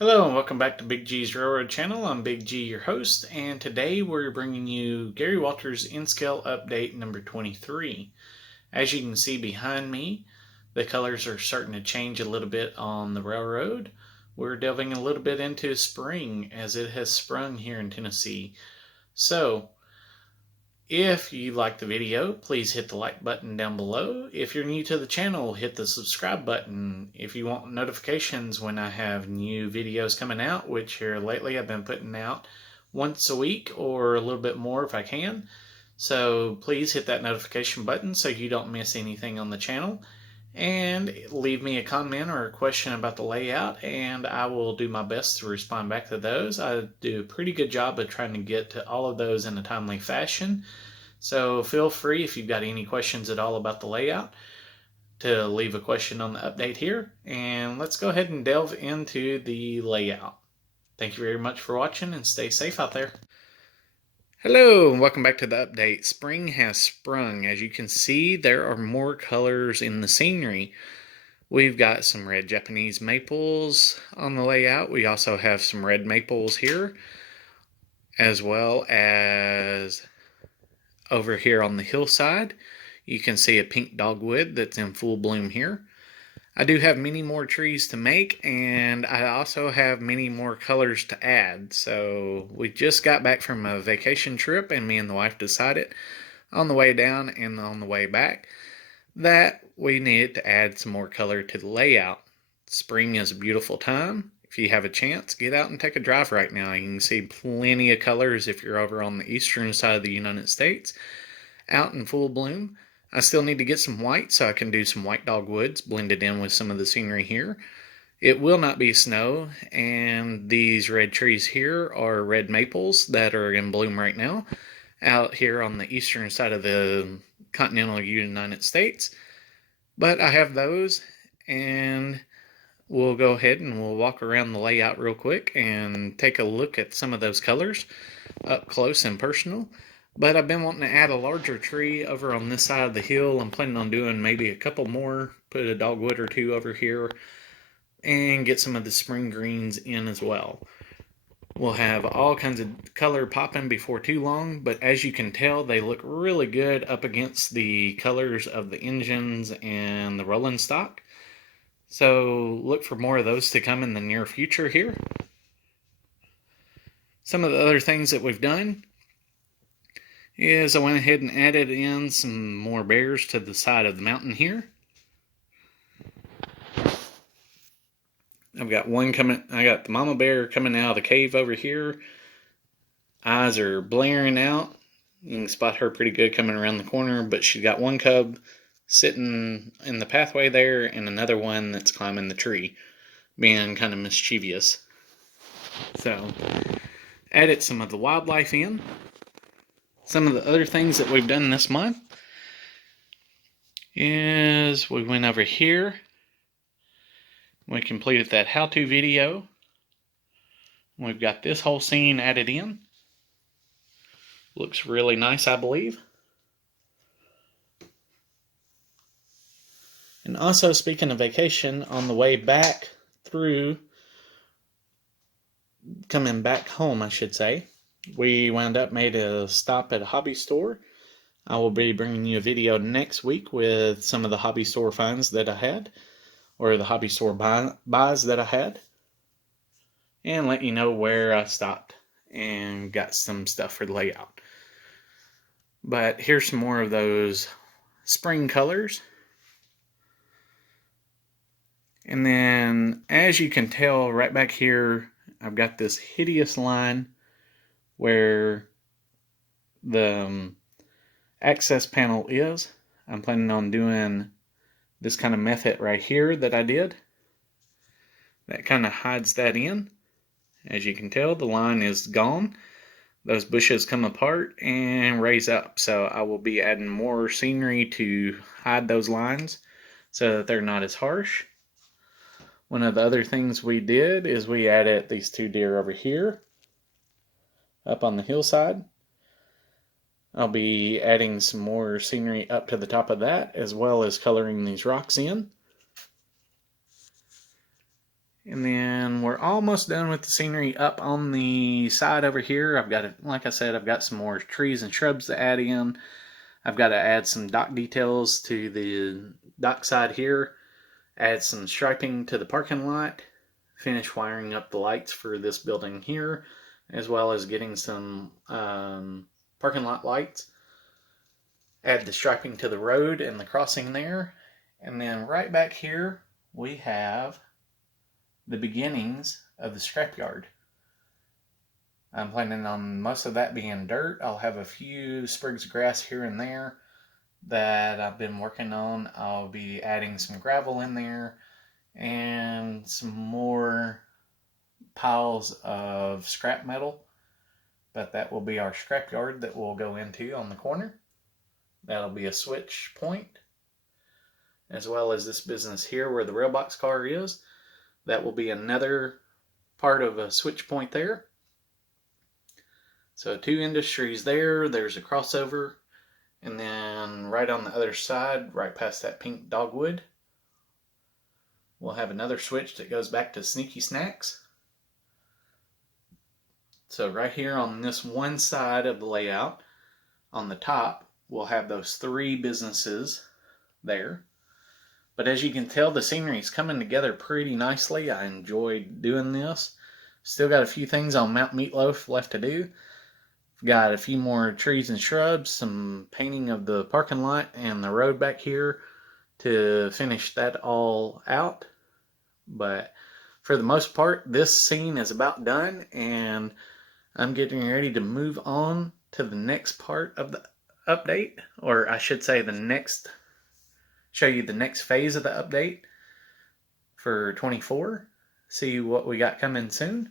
Hello and welcome back to Big G's Railroad Channel. I'm Big G, your host, and today we're bringing you Gary Walters N-Scale Update number 23. As you can see behind me, the colors are starting to change a little bit on the railroad. We're delving a little bit into spring as it has sprung here in Tennessee. So, if you like the video, please hit the like button down below. If you're new to the channel, hit the subscribe button. If you want notifications when I have new videos coming out, which here lately I've been putting out once a week or a little bit more if I can. So please hit that notification button so you don't miss anything on the channel. And leave me a comment or a question about the layout, and I will do my best to respond back to those. I do a pretty good job of trying to get to all of those in a timely fashion. So feel free, if you've got any questions at all about the layout, to leave a question on the update here. And let's go ahead and delve into the layout. Thank you very much for watching and stay safe out there. Hello and welcome back to the update. Spring has sprung. As you can see, there are more colors in the scenery. We've got some red Japanese maples on the layout. We also have some red maples here, as well as over here on the hillside. You can see a pink dogwood that's in full bloom here. I do have many more trees to make, and I also have many more colors to add. So we just got back from a vacation trip, and me and the wife decided on the way down and on the way back that we needed to add some more color to the layout. Spring is a beautiful time. If you have a chance, get out and take a drive right now. You can see plenty of colors if you're over on the eastern side of the United States, out in full bloom. I still need to get some white so I can do some white dogwoods blended in with some of the scenery here. It will not be snow, and these red trees here are red maples that are in bloom right now out here on the eastern side of the continental United States. But I have those, and we'll go ahead and we'll walk around the layout real quick and take a look at some of those colors up close and personal. But I've been wanting to add a larger tree over on this side of the hill. I'm planning on doing maybe a couple more, put a dogwood or two over here, and get some of the spring greens in as well. We'll have all kinds of color popping before too long, but as you can tell, they look really good up against the colors of the engines and the rolling stock. So look for more of those to come in the near future here. Some of the other things that we've done is I went ahead and added in some more bears to the side of the mountain here. I've got one coming, I got the mama bear coming out of the cave over here. Eyes are blaring out. You can spot her pretty good coming around the corner, but she's got one cub sitting in the pathway there and another one that's climbing the tree, being kind of mischievous. So, added some of the wildlife in. Some of the other things that we've done this month is we went over here. We completed that how-to video. We've got this whole scene added in. Looks really nice, I believe. And also, speaking of vacation, on the way back through, coming back home, I should say, we wound up made a stop at a hobby store. I will be bringing you a video next week with some of the hobby store finds that I had, or the hobby store buys that I had, and let you know where I stopped and got some stuff for the layout. But here's some more of those spring colors. And then, as you can tell right back here, I've got this hideous line where the access panel is. I'm planning on doing this kind of method right here that I did. That kind of hides that in. As you can tell, the line is gone. Those bushes come apart and raise up. So I will be adding more scenery to hide those lines so that they're not as harsh. One of the other things we did is we added these two deer over here up on the hillside. I'll be adding some more scenery up to the top of that, as well as coloring these rocks in. And then we're almost done with the scenery up on the side over here. I've got, like I said, I've got some more trees and shrubs to add in. I've got to add some dock details to the dock side here, add some striping to the parking lot, finish wiring up the lights for this building here, as well as getting some parking lot lights. Add the striping to the road and the crossing there. And then right back here, we have the beginnings of the scrapyard. I'm planning on most of that being dirt. I'll have a few sprigs of grass here and there that I've been working on. I'll be adding some gravel in there and some more piles of scrap metal. But that will be our scrapyard that we'll go into on the corner. That'll be a switch point, as well as this business here where the rail box car is. That will be another part of a switch point there. So 2 industries there. There's a crossover. And then right on the other side, right past that pink dogwood, we'll have another switch that goes back to Sneaky Snacks. So right here on this one side of the layout, on the top, we'll have those 3 businesses there. But as you can tell, the scenery is coming together pretty nicely. I enjoyed doing this. Still got a few things on Mount Meatloaf left to do. Got a few more trees and shrubs, some painting of the parking lot and the road back here to finish that all out. But for the most part, this scene is about done, and I'm getting ready to move on to the next part of the update, or I should say show you the next phase of the update for 24. See what we got coming soon.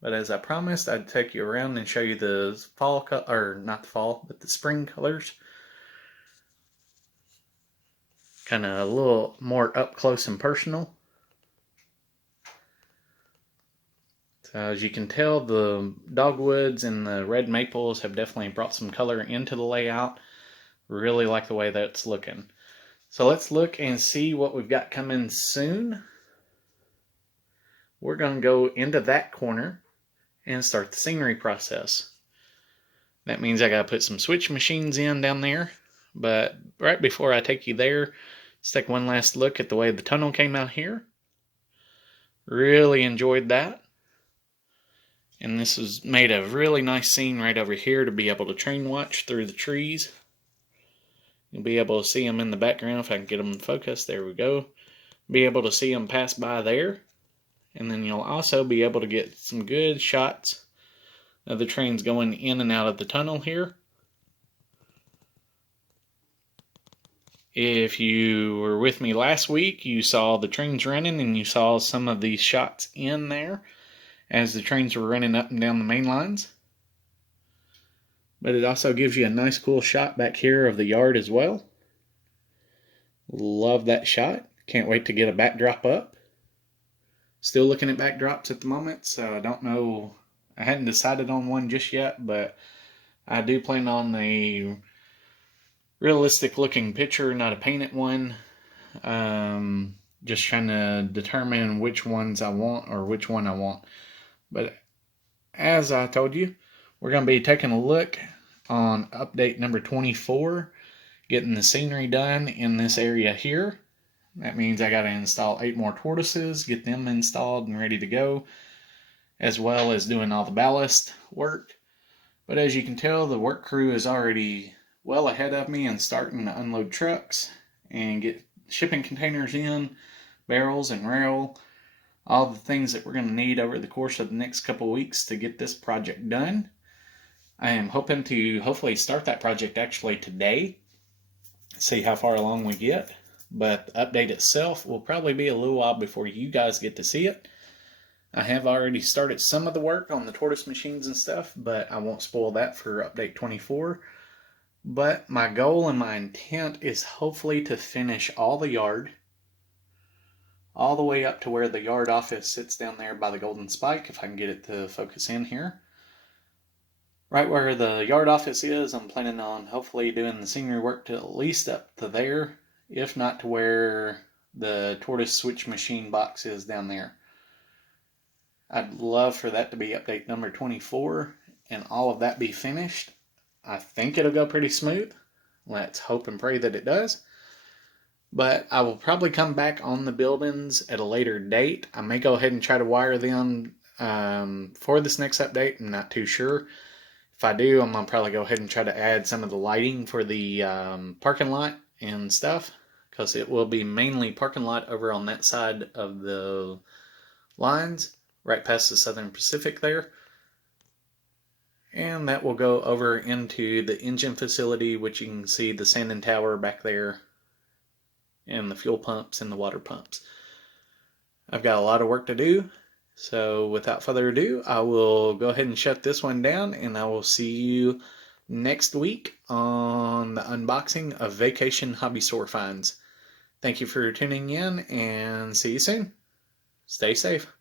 But as I promised, I'd take you around and show you the fall, or not the fall, but the spring colors. Kind of a little more up close and personal. So as you can tell, the dogwoods and the red maples have definitely brought some color into the layout. Really like the way that's looking. So let's look and see what we've got coming soon. We're going to go into that corner and start the scenery process. That means I got to put some switch machines in down there. But right before I take you there, let's take one last look at the way the tunnel came out here. Really enjoyed that. And this has made a really nice scene right over here to be able to train watch through the trees. You'll be able to see them in the background if I can get them in focus. There we go. Be able to see them pass by there. And then you'll also be able to get some good shots of the trains going in and out of the tunnel here. If you were with me last week, you saw the trains running and you saw some of these shots in there as the trains were running up and down the main lines. But it also gives you a nice cool shot back here of the yard as well. Love that shot. Can't wait to get a backdrop up. Still looking at backdrops at the moment, so I don't know. I hadn't decided on one just yet, but I do plan on a realistic looking picture, not a painted one. Just trying to determine which ones I want or which one I want. But as I told you, we're going to be taking a look on update number 24, getting the scenery done in this area here. That means I got to install 8 more tortoises, get them installed and ready to go, as well as doing all the ballast work. But as you can tell, the work crew is already well ahead of me and starting to unload trucks and get shipping containers in, barrels and rail, all the things that we're going to need over the course of the next couple of weeks to get this project done. I am hoping to hopefully start that project actually today, see how far along we get. But the update itself will probably be a little while before you guys get to see it. I have already started some of the work on the tortoise machines and stuff, but I won't spoil that for update 24. But my goal and my intent is hopefully to finish all the yard, all the way up to where the yard office sits down there by the Golden Spike, if I can get it to focus in here. Right where the yard office is, I'm planning on hopefully doing the scenery work to at least up to there, if not to where the tortoise switch machine box is down there. I'd love for that to be update number 24 and all of that be finished. I think it'll go pretty smooth. Let's hope and pray that it does. But I will probably come back on the buildings at a later date. I may go ahead and try to wire them for this next update. I'm not too sure. If I do, I'm going to probably go ahead and try to add some of the lighting for the parking lot and stuff, because it will be mainly parking lot over on that side of the lines, right past the Southern Pacific there. And that will go over into the engine facility, which you can see the sanding tower back there, and the fuel pumps and the water pumps. I've got a lot of work to do, so without further ado, I will go ahead and shut this one down, and I will see you next week on the unboxing of Vacation Hobby Store finds. Thank you for tuning in, and see you soon. Stay safe.